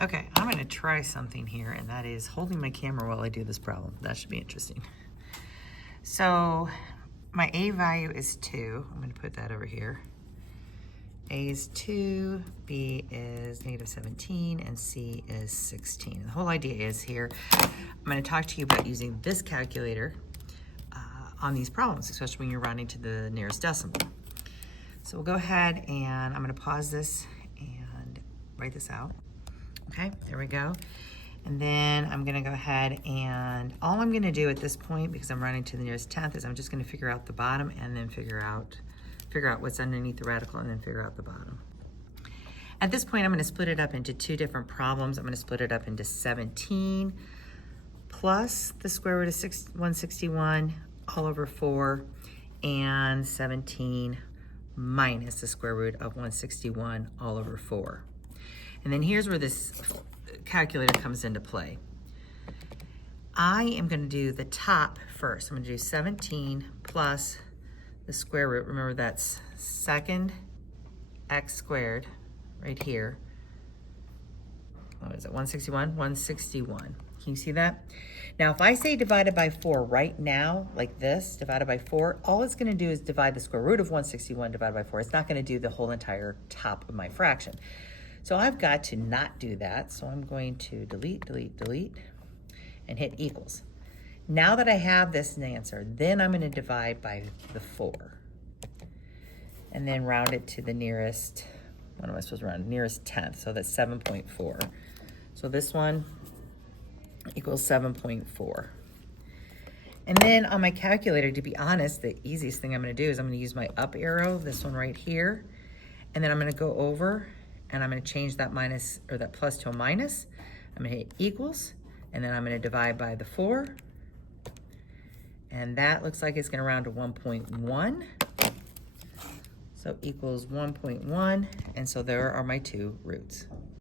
Okay, I'm gonna try something here, and that is holding my camera while I do this problem. That should be interesting. So my A value is 2. I'm gonna put that over here. A is 2, B is -17, and C is 16. And the whole idea is here, I'm gonna talk to you about using this calculator on these problems, especially when you're rounding to the nearest decimal. So we'll go ahead and I'm gonna pause this and write this out. Okay, there we go. And then I'm gonna go ahead and all I'm gonna do at this point, because I'm running to the nearest tenth, is I'm just gonna figure out the bottom and then figure out what's underneath the radical and then figure out the bottom. At this point, I'm gonna split it up into 2 different problems. I'm gonna split it up into 17 plus the square root of 161 all over 4 and 17 minus the square root of 161 all over 4. And then here's where this calculator comes into play. I am going to do the top first. I'm going to do 17 plus the square root. Remember, that's second x squared right here. What is it, 161? 161. Can you see that? Now, if I say divided by 4 right now, like this, divided by 4, all it's going to do is divide the square root of 161 divided by 4. It's not going to do the whole entire top of my fraction. So I've got to not do that. So I'm going to delete, delete, delete, and hit equals. Now that I have this answer, then I'm going to divide by the 4. And then round it to the nearest, what am I supposed to round? Nearest tenth, so that's 7.4. So this one equals 7.4. And then on my calculator, to be honest, the easiest thing I'm going to do is I'm going to use my up arrow, this one right here, and then I'm going to go over and I'm going to change that minus or that plus to a minus. I'm going to hit equals, and then I'm going to divide by the 4, and that looks like it's going to round to 1.1. So equals 1.1, and so there are my 2 roots.